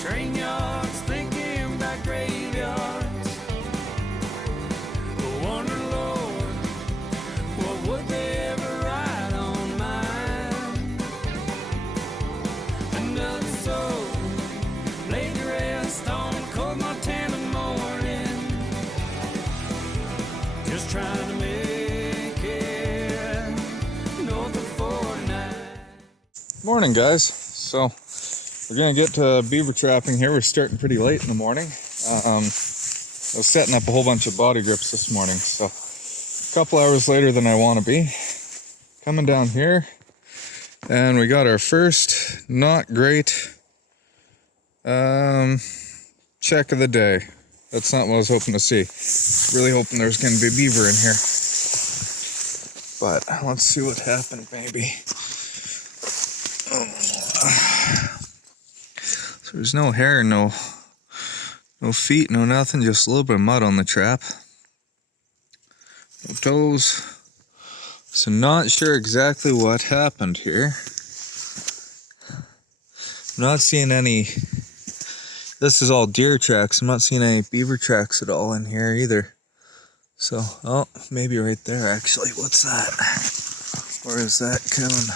train yards, thinking about graveyards. I wonder, Lord, what would they ever write on mine? Another soul laid to rest on cold Montana morning, just trying to make it north of 49. Morning, guys. So we're gonna get to beaver trapping here. We're starting pretty late in the morning. I was setting up a whole bunch of body grips this morning, so a couple hours later than I want to be. Coming down here, and we got our first not great check of the day. That's not what I was hoping to see. Really hoping there's gonna be beaver in here, but let's see what happened. Maybe. So there's no hair, no feet, no nothing, just a little bit of mud on the trap. No toes. So not sure exactly what happened here. I'm not seeing any, this is all deer tracks. I'm not seeing any beaver tracks at all in here either. So, oh, maybe right there actually. What's that? Where is that coming?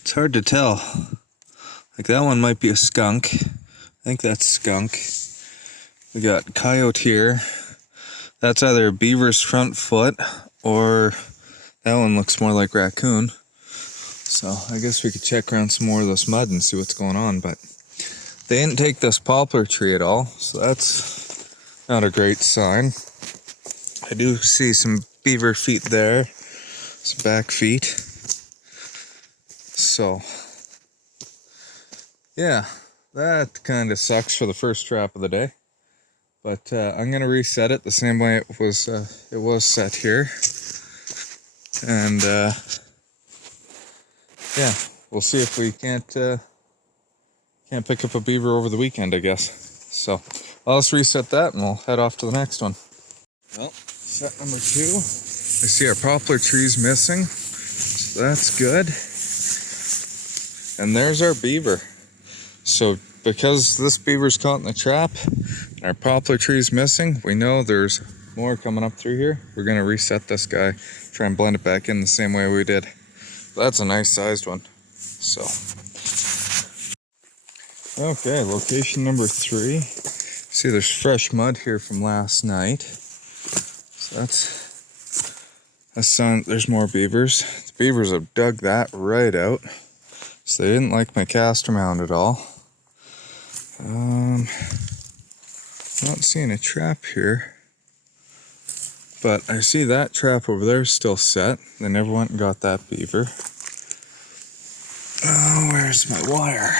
It's hard to tell. Like that one might be a skunk. I think that's skunk. We got coyote here. That's either a beaver's front foot or that one looks more like raccoon. So I guess we could check around some more of this mud and see what's going on, but they didn't take this poplar tree at all, so that's not a great sign. I do see some beaver feet there, some back feet. So, yeah, that kind of sucks for the first trap of the day. But I'm gonna reset it the same way it was set here, and yeah, we'll see if we can't pick up a beaver over the weekend, I guess. So I'll just reset that and we'll head off to the next one. Well, set number 2. I see our poplar trees missing, so that's good. And there's our beaver. So because this beaver's caught in the trap and our poplar tree's missing, we know there's more coming up through here. We're gonna reset this guy, try and blend it back in the same way we did. That's a nice sized one. So, okay, location number 3. See, there's fresh mud here from last night. So that's a sign there's more beavers. The beavers have dug that right out. So they didn't like my caster mound at all. Not seeing a trap here. But I see that trap over there is still set. They never went and got that beaver. Oh, where's my wire?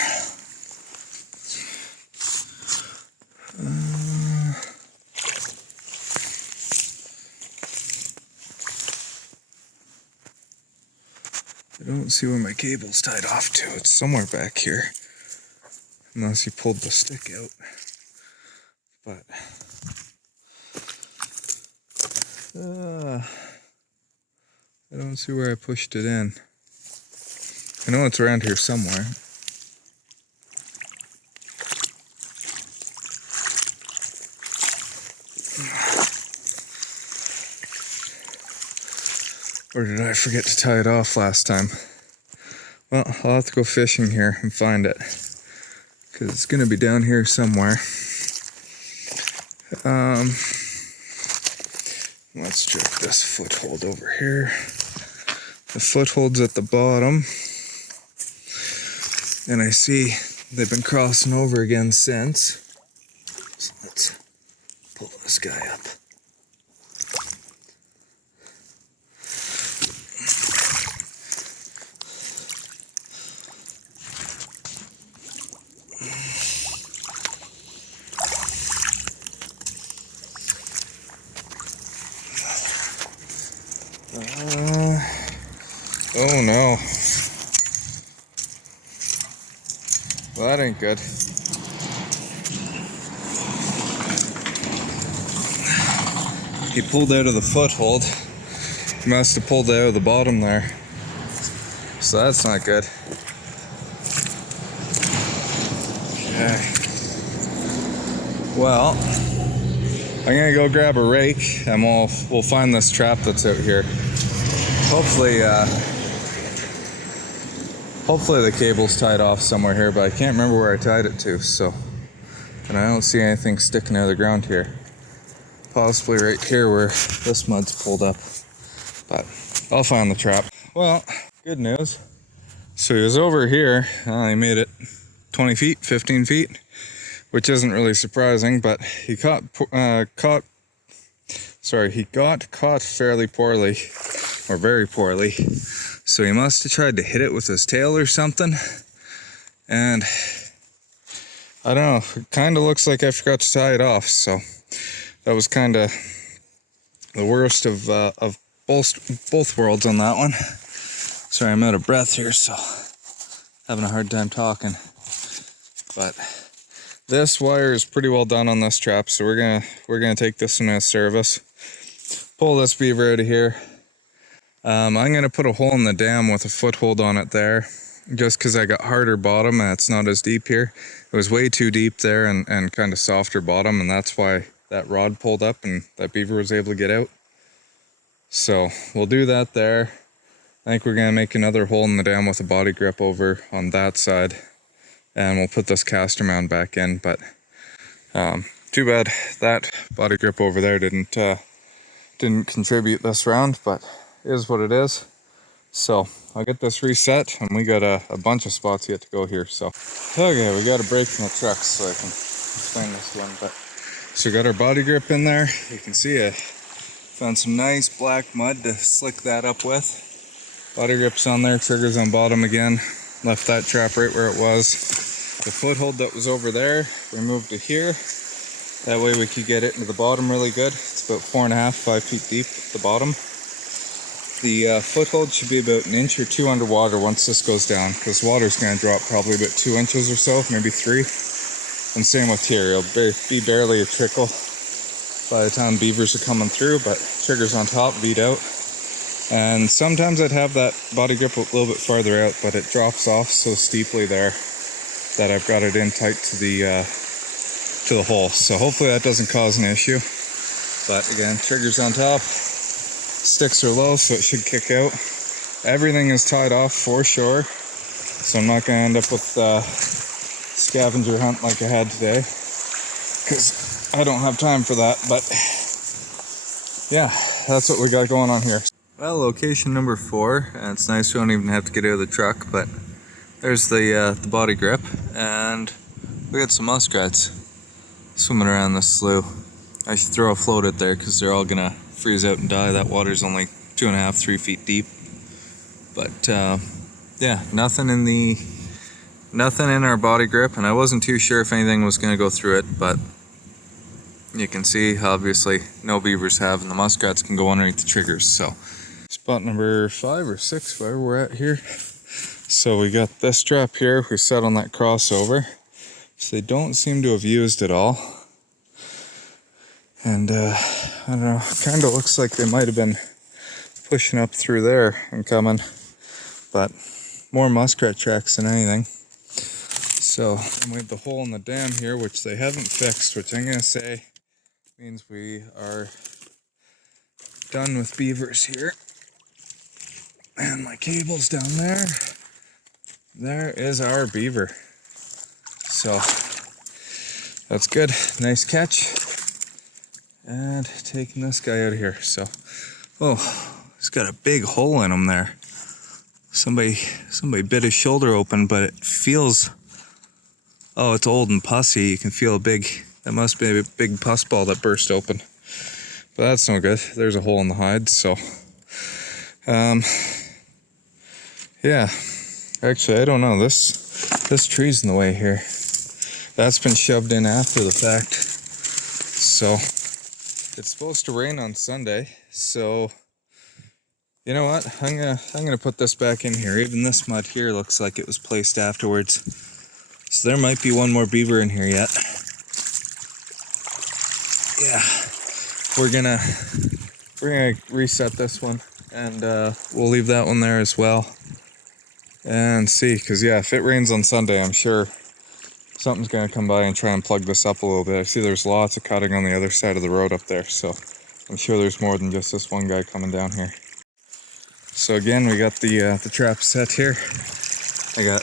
I don't see where my cable's tied off to. It's somewhere back here. Unless he pulled the stick out. But I don't see where I pushed it in. I know it's around here somewhere. Or did I forget to tie it off last time? Well, I'll have to go fishing here and find it, because it's going to be down here somewhere. Let's check this foothold over here. The foothold's at the bottom, and I see they've been crossing over again since. So let's pull this guy up. Oh no. Well, that ain't good. He pulled out of the foothold. He must have pulled out of the bottom there. so that's not good. Okay. Well, I'm gonna go grab a rake and we'll find this trap that's out here. Hopefully the cable's tied off somewhere here, but I can't remember where I tied it to, so. And I don't see anything sticking out of the ground here. Possibly right here where this mud's pulled up. But I'll find the trap. Well, good news. So he was over here. He made it 20 feet, 15 feet, which isn't really surprising, but he got caught fairly poorly, or very poorly. So he must have tried to hit it with his tail or something. And I don't know, it kind of looks like I forgot to tie it off, so that was kind of the worst of both worlds on that one. Sorry, I'm out of breath here, so having a hard time talking. But this wire is pretty well done on this trap, so we're gonna take this one as service. Pull this beaver out of here. I'm gonna put a hole in the dam with a foothold on it there, just because I got harder bottom and it's not as deep here. It was way too deep there and kind of softer bottom, and that's why that rod pulled up and that beaver was able to get out. So we'll do that there. I think we're gonna make another hole in the dam with a body grip over on that side, and we'll put this caster mound back in. But too bad that body grip over there didn't contribute this round, but it is what it is. So I'll get this reset, and we got a bunch of spots yet to go here. So okay, we got a break from the truck so I can explain this one. But so we got our body grip in there. You can see I found some nice black mud to slick that up with. Body grip's on there, triggers on bottom again. Left that trap right where it was. The foothold that was over there, we moved to here. That way we could get it into the bottom really good. It's about 4.5, 5 feet deep at the bottom. The foothold should be about 1 inch or 2 underwater once this goes down, because water's going to drop probably about 2 inches or so, maybe 3. And same with here, it'll be barely a trickle by the time beavers are coming through, but triggers on top, beat out. And sometimes I'd have that body grip a little bit farther out, but it drops off so steeply there that I've got it in tight to the hole. So hopefully that doesn't cause an issue. But again, triggers on top, sticks are low, so it should kick out. Everything is tied off for sure, so I'm not going to end up with scavenger hunt like I had today, because I don't have time for that. But yeah, that's what we got going on here. Well, location number 4, and it's nice we don't even have to get out of the truck, but there's the body grip, and we got some muskrats swimming around this slough. I should throw a float out there because they're all gonna freeze out and die. That water's only 2.5, 3 feet deep. But yeah, nothing in our body grip, and I wasn't too sure if anything was gonna go through it, but you can see obviously no beavers have, and the muskrats can go underneath the triggers. So spot number 5 or 6, where we're at here. So we got this trap here, we set on that crossover, so they don't seem to have used it all. And I don't know, kind of looks like they might have been pushing up through there and coming, but more muskrat tracks than anything. So we have the hole in the dam here, which they haven't fixed, which I'm gonna say means we are done with beavers here. And my cable's down there. There is our beaver. So that's good. Nice catch. And taking this guy out of here. So, oh, he's got a big hole in him there. Somebody bit his shoulder open, but it feels, oh, it's old and pussy. You can feel that must be a big pus ball that burst open. But that's no good. There's a hole in the hide, so yeah, actually, I don't know. This tree's in the way here. That's been shoved in after the fact. So it's supposed to rain on Sunday. So you know what? I'm gonna put this back in here. Even this mud here looks like it was placed afterwards. So there might be one more beaver in here yet. Yeah, we're gonna reset this one, and we'll leave that one there as well. and see, because yeah, if it rains on Sunday, I'm sure something's going to come by and try and plug this up a little bit. I see there's lots of cutting on the other side of the road up there, so I'm sure there's more than just this one guy coming down here. So again, we got the trap set here. I got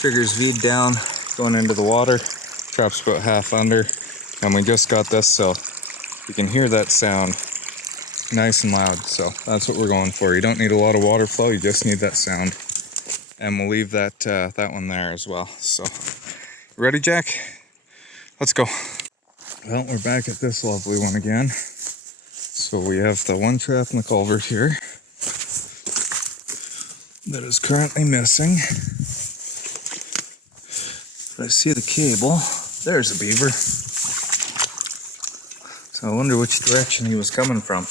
triggers V'd down, going into the water. Trap's about half under, and we just got this so you can hear that sound nice and loud. So that's what we're going for. You don't need a lot of water flow, you just need that sound. And we'll leave that that one there as well. So, ready, Jack? Let's go. Well, we're back at this lovely one again. So we have the one trap in the culvert here that is currently missing. But I see the cable. There's a beaver. So I wonder which direction he was coming from.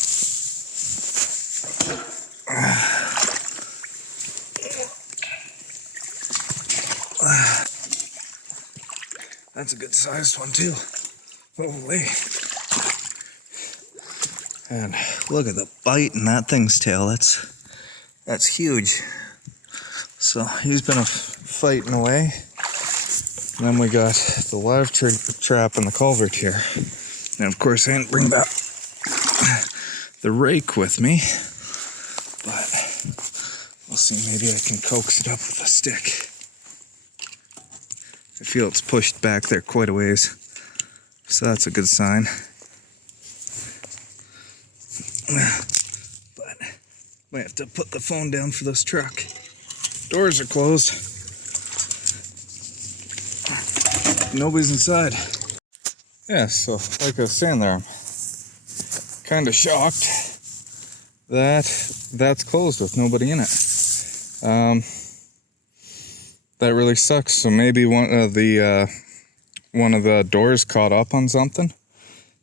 That's a good sized one too. Holy. And look at the bite in that thing's tail. That's huge. So he's been fighting away. And then we got the live trap in the culvert here. And of course I didn't bring back the rake with me. But we'll see, maybe I can coax it up with a stick. I feel it's pushed back there quite a ways, so that's a good sign. But might have to put the phone down for this truck. Doors are closed. Nobody's inside. Yeah, so like I was saying there, I'm kind of shocked that that's closed with nobody in it. That really sucks. So maybe one of the doors caught up on something,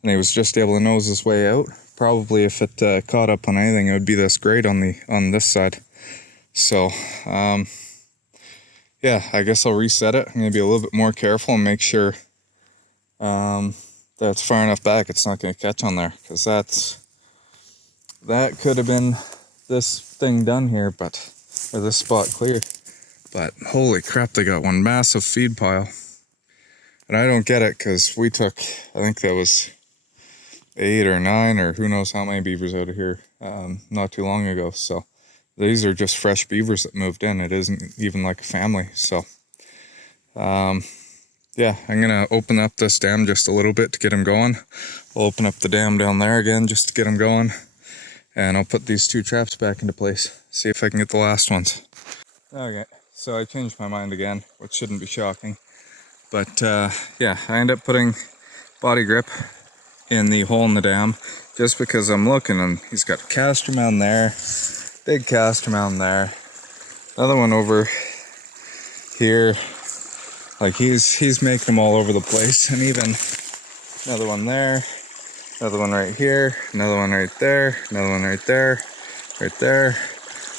and he was just able to nose his way out. Probably if it caught up on anything, it would be this grate on this side. So yeah, I guess I'll reset it. I'm gonna be a little bit more careful and make sure that it's far enough back it's not gonna catch on there, because that could have been this thing done here, or this spot clear. But holy crap, they got one massive feed pile. And I don't get it, because we took, I think that was 8 or 9 or who knows how many beavers out of here not too long ago. So these are just fresh beavers that moved in. It isn't even like a family. So yeah, I'm going to open up this dam just a little bit to get them going. I'll open up the dam down there again just to get them going. And I'll put these 2 traps back into place. See if I can get the last ones. Okay. So I changed my mind again, which shouldn't be shocking. But yeah, I end up putting body grip in the hole in the dam just because I'm looking, and he's got a castor mound there, big castor mound there, another one over here. Like he's making them all over the place, and even another one there, another one right here, another one right there, another one right there,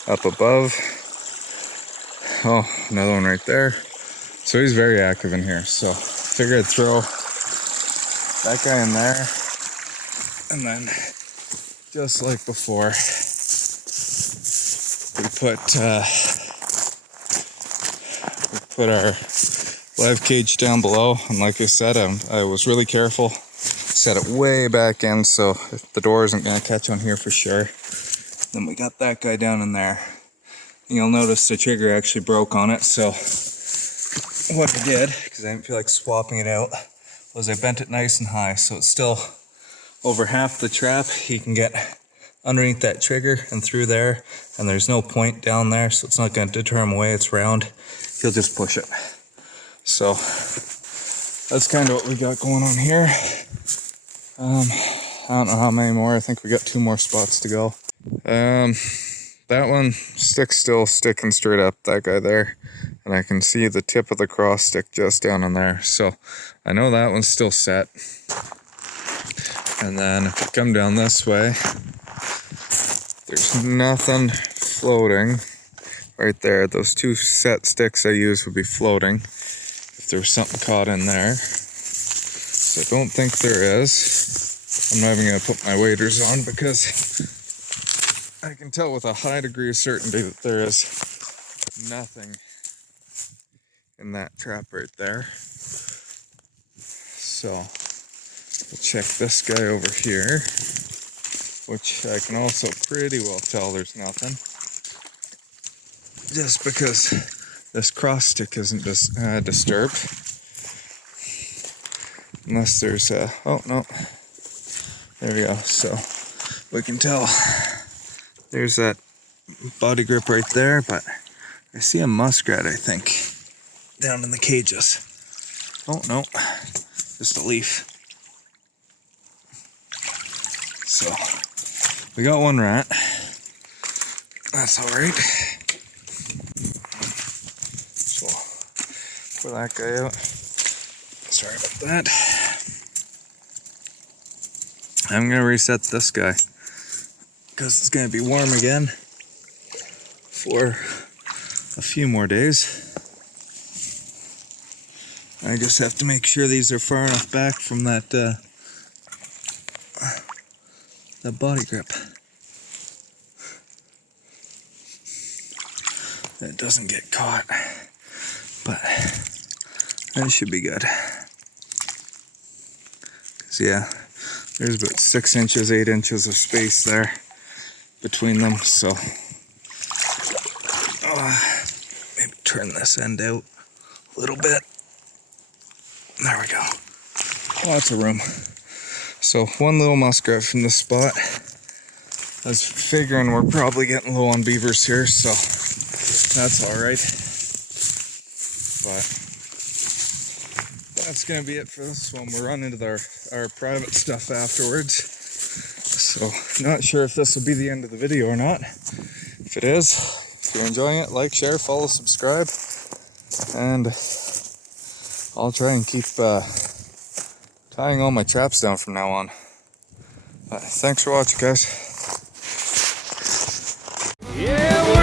up above. Oh, another one right there. So he's very active in here. So figured I'd throw that guy in there. And then, just like before, we put our live cage down below. And like I said, I was really careful. Set it way back in so the door isn't going to catch on here for sure. Then we got that guy down in there. You'll notice the trigger actually broke on it, so what I did, because I didn't feel like swapping it out, was I bent it nice and high so it's still over half the trap. He can get underneath that trigger and through there, and there's no point down there, so it's not going to deter him away. It's round. He'll just push it. So that's kind of what we got going on here. I don't know how many more. I think we got 2 more spots to go. That one stick's still sticking straight up, that guy there. And I can see the tip of the cross stick just down in there. So I know that one's still set. And then if you come down this way, there's nothing floating right there. Those 2 set sticks I used would be floating if there was something caught in there. So I don't think there is. I'm not even going to put my waders on because I can tell with a high degree of certainty that there is. nothing in that trap right there. So we'll check this guy over here, which I can also pretty well tell there's nothing. Just because this cross stick isn't disturbed. Unless there's oh no, there we go. So we can tell there's that body grip right there, but I see a muskrat, I think, down in the cages. Oh no, just a leaf. So we got one rat. That's all right. So put that guy out. Sorry about that. I'm gonna reset this guy because it's gonna be warm again for a few more days. I just have to make sure these are far enough back from that body grip that it doesn't get caught, but that should be good. 'Cause yeah, there's about 6 inches, 8 inches of space there between them, so maybe turn this end out a little bit. There we go. Lots of room. So one little muskrat from this spot. I was figuring we're probably getting low on beavers here, so that's all right. But that's gonna be it for this one. We're running into our private stuff afterwards. So not sure if this will be the end of the video or not. If it is, if you're enjoying it, like, share, follow, subscribe, and I'll try and keep tying all my traps down from now on. Thanks for watching, guys. Yeah.